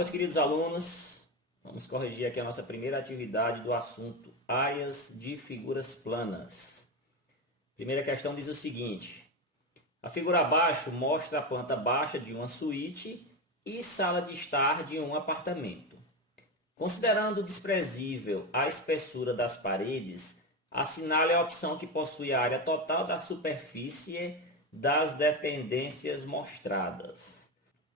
meus queridos alunos, vamos corrigir aqui a nossa primeira atividade do assunto áreas de figuras planas. Primeira questão diz o seguinte: a figura abaixo mostra a planta baixa de uma suíte e sala de estar de um apartamento. Considerando desprezível a espessura das paredes, assinale a opção que possui a área total da superfície das dependências mostradas.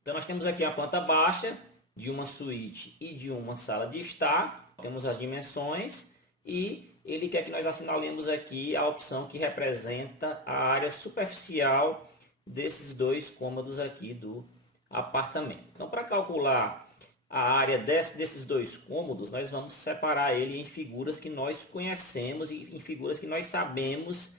Então nós temos aqui a planta baixa de uma suíte e de uma sala de estar. Temos as dimensões e ele quer que nós assinalemos aqui a opção que representa a área superficial desses dois cômodos aqui do apartamento. Então, para calcular a área desses dois cômodos, nós vamos separar ele em figuras que nós conhecemos e em figuras que nós sabemos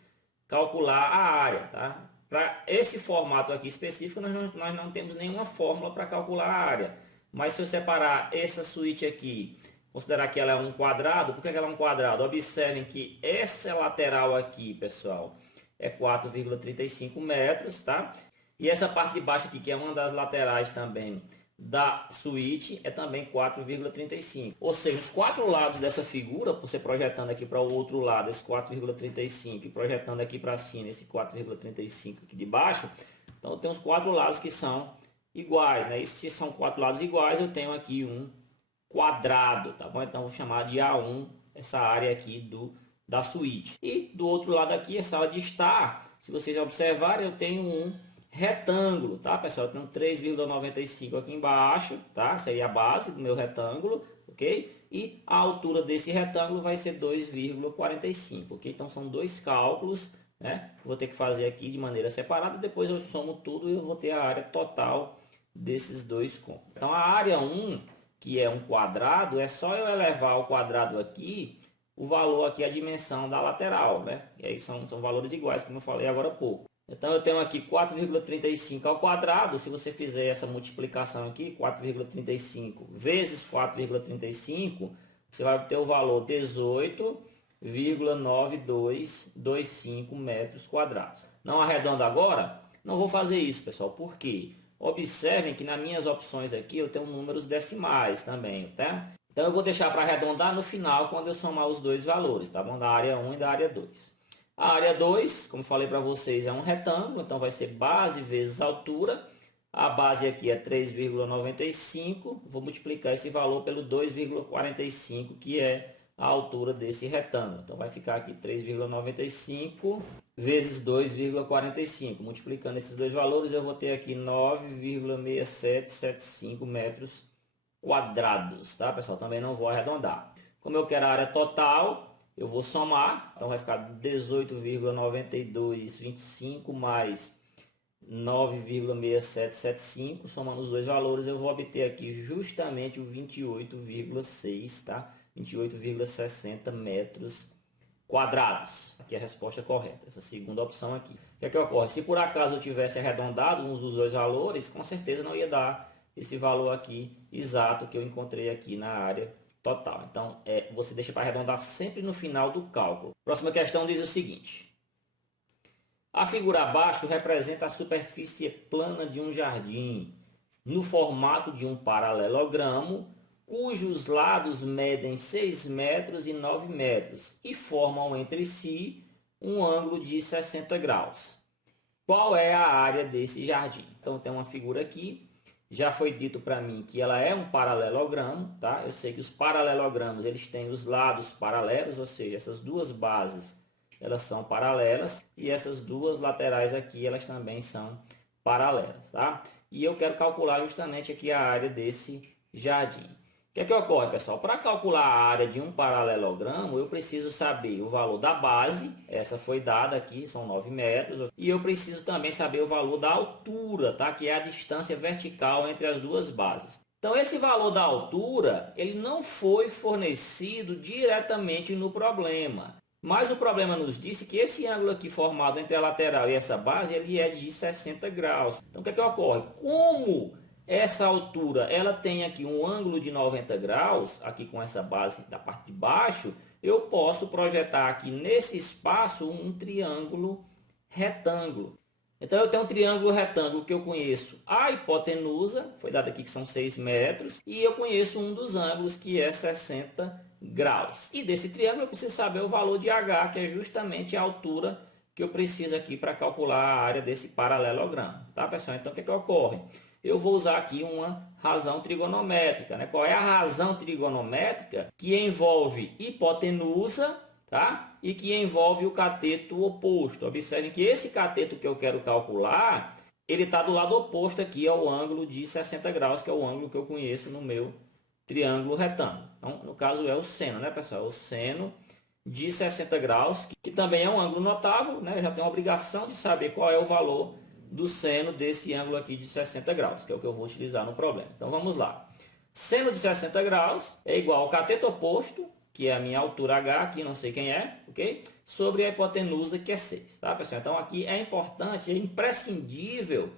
calcular a área, tá? Para esse formato aqui específico, nós não temos nenhuma fórmula para calcular a área. Mas se eu separar essa suíte aqui, considerar que ela é um quadrado, por que ela é um quadrado? Observem que essa lateral aqui, pessoal, é 4,35 metros, tá? E essa parte de baixo aqui, que é uma das laterais também da suíte, é também 4,35. Ou seja, os quatro lados dessa figura, você projetando aqui para o outro lado, esse 4,35, e projetando aqui para cima, esse 4,35 aqui de baixo, então eu tenho os quatro lados que são iguais, né? E se são quatro lados iguais, eu tenho aqui um quadrado, tá bom? Então, eu vou chamar de A1 essa área aqui da suíte. E do outro lado aqui, a sala de estar, se vocês observarem, eu tenho um retângulo, tá, pessoal? Eu tenho 3,95 aqui embaixo, tá? Seria a base do meu retângulo, ok? E a altura desse retângulo vai ser 2,45, ok? Então, são dois cálculos, né? Vou ter que fazer aqui de maneira separada, depois eu somo tudo e eu vou ter a área total desses dois cômodos. Então, a área 1, que é um quadrado, é só eu elevar ao quadrado aqui o valor aqui, a dimensão da lateral, né? E aí são valores iguais, como eu falei agora há pouco. Então, eu tenho aqui 4,35 ao quadrado. Se você fizer essa multiplicação aqui, 4,35 vezes 4,35, você vai obter o valor 18,9225 metros quadrados. Não arredondo agora? Não vou fazer isso, pessoal. Por quê? Observem que nas minhas opções aqui eu tenho números decimais também, tá? Então, eu vou deixar para arredondar no final, quando eu somar os dois valores, tá bom? Da área 1 e da área 2. A área 2, como falei para vocês, é um retângulo, então vai ser base vezes altura. A base aqui é 3,95. Vou multiplicar esse valor pelo 2,45, que é a altura desse retângulo. Então, vai ficar aqui 3,95 vezes 2,45. Multiplicando esses dois valores, eu vou ter aqui 9,6775 metros quadrados, tá, pessoal? Também não vou arredondar. Como eu quero a área total, eu vou somar, então vai ficar 18,9225 mais 9,6775, somando os dois valores, eu vou obter aqui justamente o 28,6, tá? 28,60 metros quadrados. Aqui é a resposta correta, essa segunda opção aqui. O que é que ocorre? Se por acaso eu tivesse arredondado um dos dois valores, com certeza não ia dar esse valor aqui exato que eu encontrei aqui na área total. Então, você deixa para arredondar sempre no final do cálculo. Próxima questão diz o seguinte: a figura abaixo representa a superfície plana de um jardim, no formato de um paralelogramo, cujos lados medem 6 metros e 9 metros e formam entre si um ângulo de 60 graus. Qual é a área desse jardim? Então, tem uma figura aqui. Já foi dito para mim que ela é um paralelogramo, tá? Eu sei que os paralelogramos, eles têm os lados paralelos, ou seja, essas duas bases, elas são paralelas, e essas duas laterais aqui, elas também são paralelas, tá? E eu quero calcular justamente aqui a área desse jardim. O que é que ocorre, pessoal? Para calcular a área de um paralelogramo, eu preciso saber o valor da base, essa foi dada aqui, são 9 metros, e eu preciso também saber o valor da altura, tá? Que é a distância vertical entre as duas bases. Então, esse valor da altura, ele não foi fornecido diretamente no problema, mas o problema nos disse que esse ângulo aqui formado entre a lateral e essa base, ele é de 60 graus. Então, o que é que ocorre? Como essa altura, ela tem aqui um ângulo de 90 graus, aqui com essa base da parte de baixo, eu posso projetar aqui nesse espaço um triângulo retângulo. Então eu tenho um triângulo retângulo que eu conheço a hipotenusa, foi dado aqui que são 6 metros, e eu conheço um dos ângulos que é 60 graus. E desse triângulo eu preciso saber o valor de H, que é justamente a altura que eu preciso aqui para calcular a área desse paralelogramo. Tá, pessoal? Então o que que ocorre? Eu vou usar aqui uma razão trigonométrica, né? Qual é a razão trigonométrica que envolve hipotenusa, tá? E que envolve o cateto oposto. Observe que esse cateto que eu quero calcular, ele está do lado oposto aqui ao ângulo de 60 graus, que é o ângulo que eu conheço no meu triângulo retângulo. Então, no caso, é o seno, né, pessoal? O seno de 60 graus, que também é um ângulo notável, né? Eu já tenho a obrigação de saber qual é o valor do seno desse ângulo aqui de 60 graus, que é o que eu vou utilizar no problema. Então, vamos lá. Seno de 60 graus é igual ao cateto oposto, que é a minha altura H, aqui não sei quem é, ok? Sobre a hipotenusa, que é 6, tá, pessoal? Então, aqui é importante, é imprescindível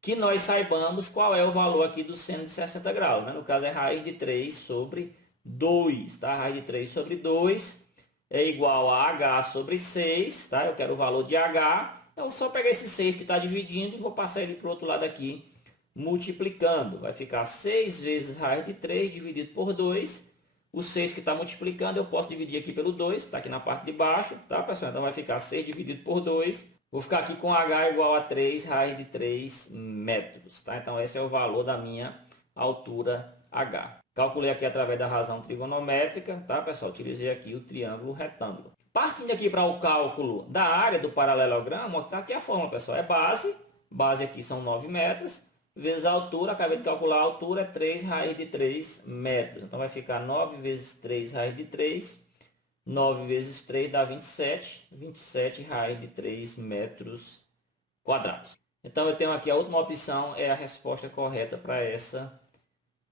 que nós saibamos qual é o valor aqui do seno de 60 graus, né? No caso, é raiz de 3 sobre 2, tá? Raiz de 3 sobre 2 é igual a H sobre 6, tá? Eu quero o valor de H, então só pegar esse 6 que está dividindo e vou passar ele para o outro lado aqui, multiplicando. Vai ficar 6 vezes raiz de 3 dividido por 2. O 6 que está multiplicando, eu posso dividir aqui pelo 2, está aqui na parte de baixo, tá, pessoal? Então vai ficar 6 dividido por 2. Vou ficar aqui com H igual a 3 raiz de 3 metros, tá? Então esse é o valor da minha altura H. Calculei aqui através da razão trigonométrica, tá, pessoal? Utilizei aqui o triângulo retângulo. Partindo aqui para o cálculo da área do paralelogramo, tá aqui a forma, pessoal. É base aqui são 9 metros, vezes a altura, acabei de calcular a altura, é 3 raiz de 3 metros. Então vai ficar 9 vezes 3 raiz de 3, 9 vezes 3 dá 27, 27 raiz de 3 metros quadrados. Então eu tenho aqui a última opção, é a resposta correta para essa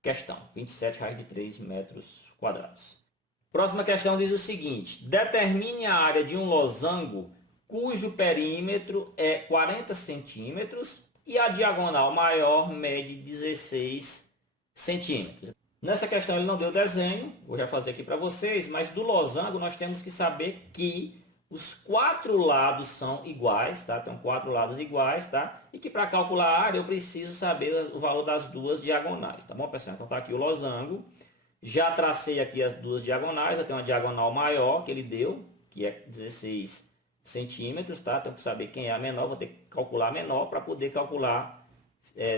questão, 27 raiz de 3 metros quadrados. Próxima questão diz o seguinte: determine a área de um losango cujo perímetro é 40 centímetros e a diagonal maior mede 16 centímetros. Nessa questão ele não deu desenho, vou já fazer aqui para vocês, mas do losango nós temos que saber que os 4 lados são iguais, tá? Tem 4 lados iguais, tá? E que para calcular a área eu preciso saber o valor das duas diagonais, tá bom, pessoal? Então tá aqui o losango. Já tracei aqui as duas diagonais, eu tenho uma diagonal maior que ele deu, que é 16 centímetros, tá? Tenho que saber quem é a menor, vou ter que calcular a menor para poder calcular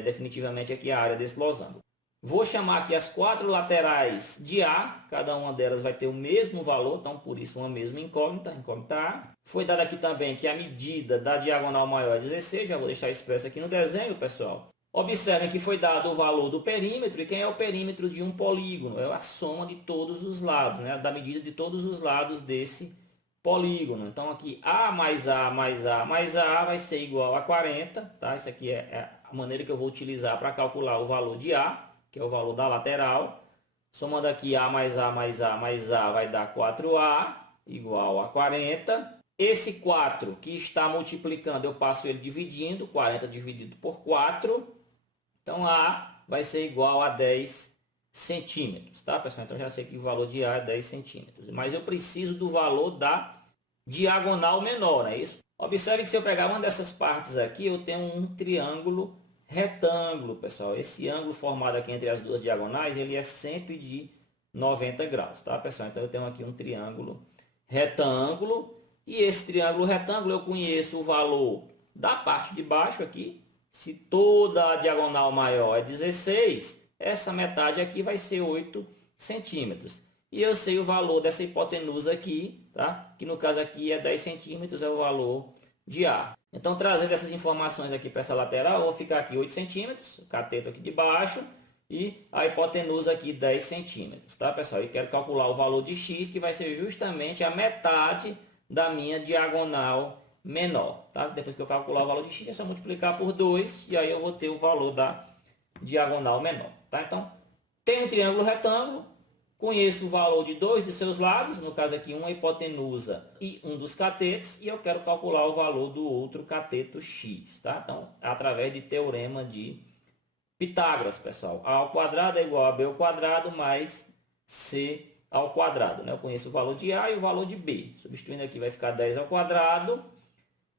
definitivamente aqui a área desse losango. Vou chamar aqui as 4 laterais de A, cada uma delas vai ter o mesmo valor, então por isso uma mesma incógnita, incógnita A. Foi dado aqui também que a medida da diagonal maior é 16, já vou deixar expresso aqui no desenho, pessoal. Observem que foi dado o valor do perímetro, e quem é o perímetro de um polígono? É a soma de todos os lados, né? Da medida de todos os lados desse polígono. Então aqui A mais A mais A mais A vai ser igual a 40, tá? Isso aqui é a maneira que eu vou utilizar para calcular o valor de A, que é o valor da lateral. Somando aqui A mais A mais A mais A vai dar 4A igual a 40. Esse 4 que está multiplicando, eu passo ele dividindo, 40 dividido por 4. Então, A vai ser igual a 10 centímetros, tá, pessoal? Então, já sei que o valor de A é 10 centímetros. Mas eu preciso do valor da diagonal menor, não é isso? Observe que se eu pegar uma dessas partes aqui, eu tenho um triângulo retângulo, pessoal. Esse ângulo formado aqui entre as duas diagonais, ele é sempre de 90 graus, tá, pessoal? Então, eu tenho aqui um triângulo retângulo. E esse triângulo retângulo, eu conheço o valor da parte de baixo aqui. Se toda a diagonal maior é 16, essa metade aqui vai ser 8 centímetros. E eu sei o valor dessa hipotenusa aqui, tá? Que no caso aqui é 10 centímetros, é o valor de A. Então, trazendo essas informações aqui para essa lateral, eu vou ficar aqui 8 centímetros, o cateto aqui de baixo, e a hipotenusa aqui 10 centímetros, tá, pessoal? E quero calcular o valor de x, que vai ser justamente a metade da minha diagonal menor, tá? Depois que eu calcular o valor de x, é só multiplicar por 2 e aí eu vou ter o valor da diagonal menor, tá? Então, tem um triângulo retângulo, conheço o valor de 2 de seus lados, no caso aqui uma hipotenusa e um dos catetos, e eu quero calcular o valor do outro cateto x, tá? Então, através de teorema de Pitágoras, pessoal. A ao quadrado é igual a b ao quadrado mais c ao quadrado, né? Eu conheço o valor de A e o valor de B. Substituindo aqui vai ficar 10 ao quadrado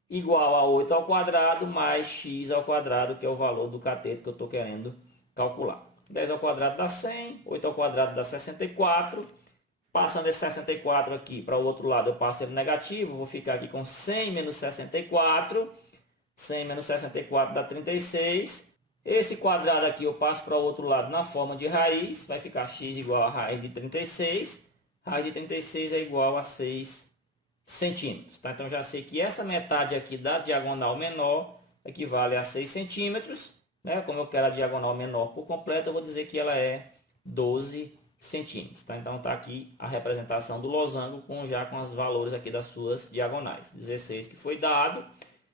igual a 8 ao quadrado mais x ao quadrado, que é o valor do cateto que eu estou querendo calcular. 10 ao quadrado dá 100, 8 ao quadrado dá 64. Passando esse 64 aqui para o outro lado, eu passo ele negativo, vou ficar aqui com 100 menos 64. 100 menos 64 dá 36. Esse quadrado aqui eu passo para o outro lado na forma de raiz, vai ficar x igual a raiz de 36. Raiz de 36 é igual a 6 centímetros. Tá? Então já sei que essa metade aqui da diagonal menor equivale a 6 centímetros. Né? Como eu quero a diagonal menor por completo, eu vou dizer que ela é 12 centímetros. Tá? Então está aqui a representação do losango já com os valores aqui das suas diagonais. 16 que foi dado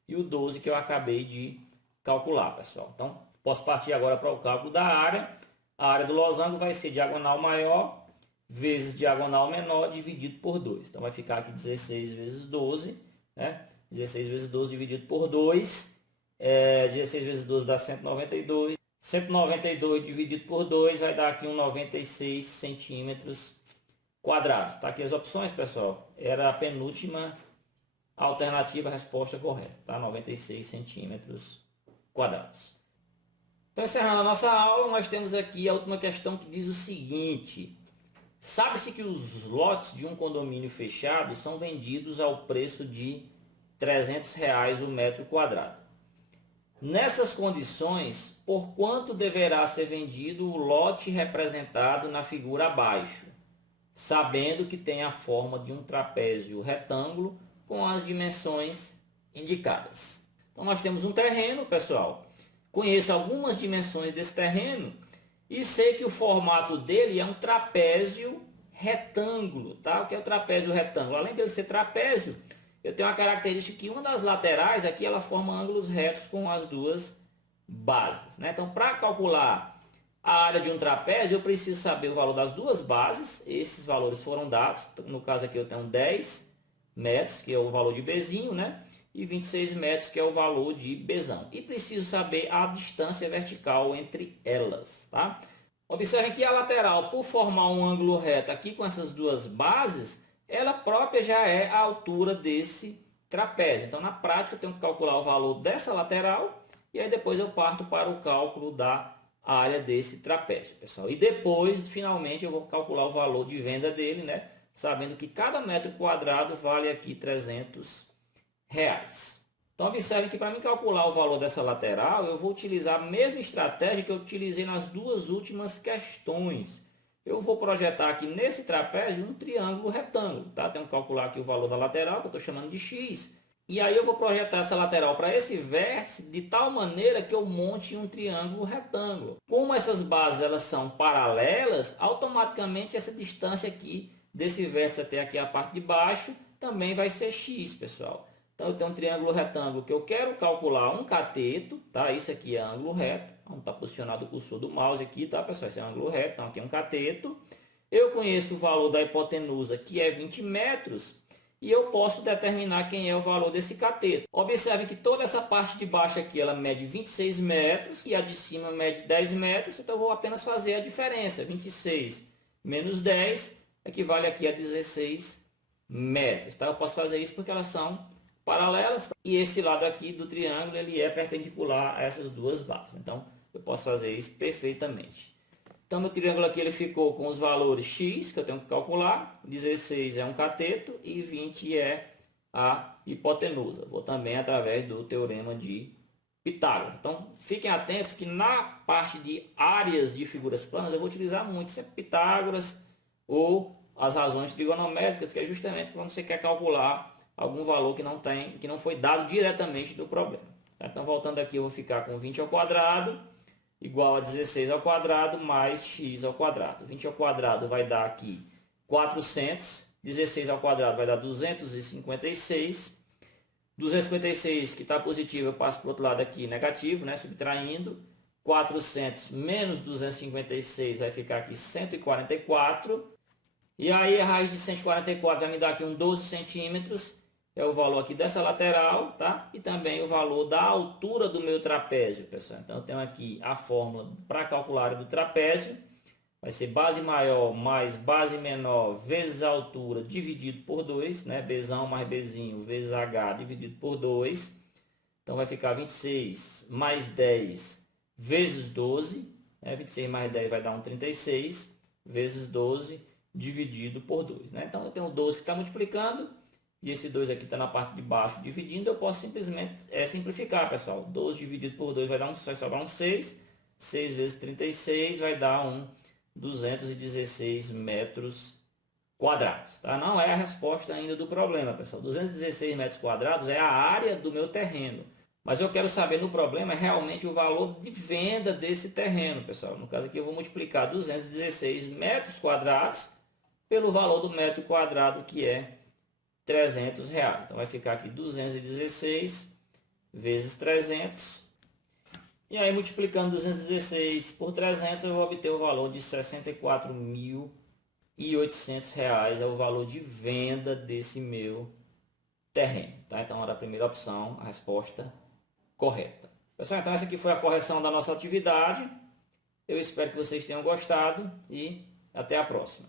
e o 12 que eu acabei de calcular, pessoal. Então posso partir agora para o cálculo da área. A área do losango vai ser diagonal maior vezes diagonal menor dividido por 2. Então vai ficar aqui 16 vezes 12. Né? 16 vezes 12 dividido por 2. 16 vezes 12 dá 192. 192 dividido por 2 vai dar aqui 96 centímetros quadrados. Tá aqui as opções, pessoal. Era a penúltima alternativa, a resposta correta. Tá? 96 centímetros quadrados. Então, encerrando a nossa aula, nós temos aqui a última questão que diz o seguinte. Sabe-se que os lotes de um condomínio fechado são vendidos ao preço de R$ 300 o metro quadrado. Nessas condições, por quanto deverá ser vendido o lote representado na figura abaixo, sabendo que tem a forma de um trapézio retângulo com as dimensões indicadas? Então nós temos um terreno, pessoal. Conheço algumas dimensões desse terreno e sei que o formato dele é um trapézio retângulo, tá? O que é o trapézio retângulo? Além dele ser trapézio, eu tenho uma característica que uma das laterais aqui ela forma ângulos retos com as duas bases, né? Então, para calcular a área de um trapézio, eu preciso saber o valor das duas bases. Esses valores foram dados. No caso aqui eu tenho 10 metros, que é o valor de Bzinho, né? E 26 metros, que é o valor de Bzão. E preciso saber a distância vertical entre elas, tá? Observem que a lateral, por formar um ângulo reto aqui com essas duas bases, ela própria já é a altura desse trapézio. Então, na prática, eu tenho que calcular o valor dessa lateral e aí depois eu parto para o cálculo da área desse trapézio, pessoal. E depois, finalmente, eu vou calcular o valor de venda dele, né? Sabendo que cada metro quadrado vale aqui R$ 300. Então, observe que para mim calcular o valor dessa lateral, eu vou utilizar a mesma estratégia que eu utilizei nas duas últimas questões. Eu vou projetar aqui nesse trapézio um triângulo retângulo, tá? Tenho que calcular aqui o valor da lateral, que eu estou chamando de x. E aí eu vou projetar essa lateral para esse vértice de tal maneira que eu monte um triângulo retângulo. Como essas bases elas são paralelas, automaticamente essa distância aqui desse vértice até aqui a parte de baixo também vai ser x, pessoal. Então eu tenho um triângulo retângulo que eu quero calcular um cateto, tá? Isso aqui é ângulo reto. Onde está posicionado o cursor do mouse aqui, tá, pessoal? Esse é um ângulo reto, então aqui é um cateto. Eu conheço o valor da hipotenusa, que é 20 metros, e eu posso determinar quem é o valor desse cateto. Observem que toda essa parte de baixo aqui, ela mede 26 metros, e a de cima mede 10 metros, então eu vou apenas fazer a diferença. 26 menos 10 equivale aqui a 16 metros, tá? Eu posso fazer isso porque elas são paralelas, e esse lado aqui do triângulo ele é perpendicular a essas duas bases. Então, eu posso fazer isso perfeitamente. Então, meu triângulo aqui ele ficou com os valores x, que eu tenho que calcular, 16 é um cateto e 20 é a hipotenusa. Vou também através do teorema de Pitágoras. Então, fiquem atentos que na parte de áreas de figuras planas eu vou utilizar muito sempre Pitágoras ou as razões trigonométricas, que é justamente quando você quer calcular algum valor que não foi dado diretamente do problema. Então, voltando aqui, eu vou ficar com 20 ao quadrado igual a 16 ao quadrado mais x ao quadrado. 20 ao quadrado vai dar aqui 400, 16 ao quadrado vai dar 256. 256 que está positivo, eu passo para o outro lado aqui negativo, né? Subtraindo. 400 menos 256 vai ficar aqui 144. E aí a raiz de 144 vai me dar aqui um 12 centímetros. É o valor aqui dessa lateral, tá? E também o valor da altura do meu trapézio, pessoal. Então, eu tenho aqui a fórmula para calcular a área do trapézio. vai ser base maior mais base menor vezes a altura dividido por 2, né? Bzão mais Bzinho vezes H dividido por 2. Então vai ficar 26 mais 10 vezes 12, né? 26 mais 10 vai dar um 36, vezes 12 dividido por 2. Né? Então eu tenho 12 que está multiplicando, e esse 2 aqui está na parte de baixo dividindo, eu posso simplesmente simplificar, pessoal. 12 dividido por 2 vai sobrar um 6, 6 vezes 36 vai dar um 216 metros quadrados. Tá? Não é a resposta ainda do problema, pessoal. 216 metros quadrados é a área do meu terreno. Mas eu quero saber no problema realmente o valor de venda desse terreno, pessoal. No caso aqui eu vou multiplicar 216 metros quadrados pelo valor do metro quadrado, que é R$300. Então vai ficar aqui 216 vezes 300. E aí multiplicando 216 por 300 eu vou obter o valor de R$64.800. É o valor de venda desse meu terreno. Tá? Então era a primeira opção, a resposta correta. Pessoal, então essa aqui foi a correção da nossa atividade. Eu espero que vocês tenham gostado e até a próxima.